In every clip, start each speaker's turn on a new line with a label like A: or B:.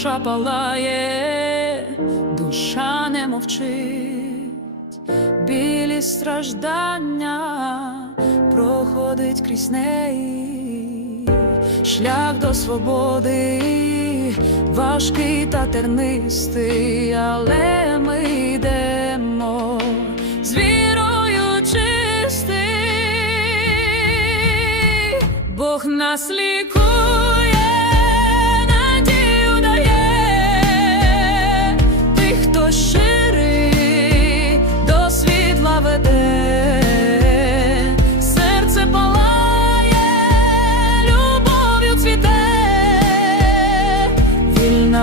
A: Душа палає, душа не мовчить, білі страждання проходить крізь неї, шлях до свободи важкий та тернистий, але ми йдемо з вірою чистий, Бог нас лікує,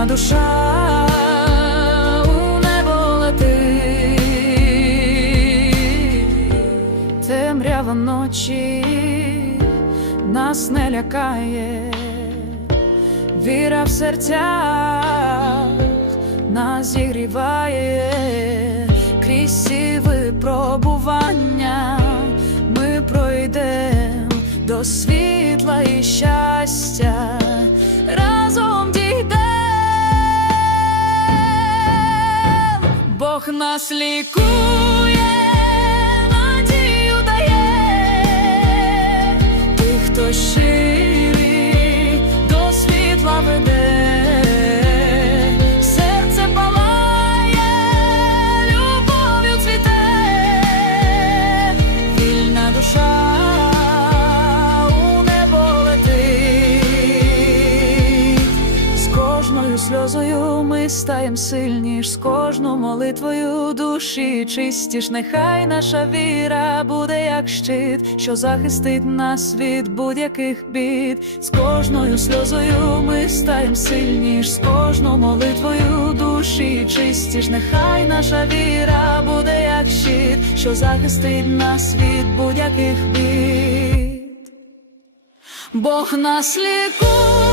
A: душа. у небо летить. Ночі нас не лякає, віра в серцях нас зігріває, крізь всі випробування ми пройдемо до світла і щастя, разом Бог нас лікує, кожною ми стаєм сильніш, з кожною молитвою душі чистіш. Нехай наша віра буде як щит, що захистить нас від будь-яких бід. З кожною сльозою ми стаєм сильніш, з кожною молитвою душі чистіш. Нехай наша віра буде як щит, що захистить нас від будь-яких бід. Бог нас лікує,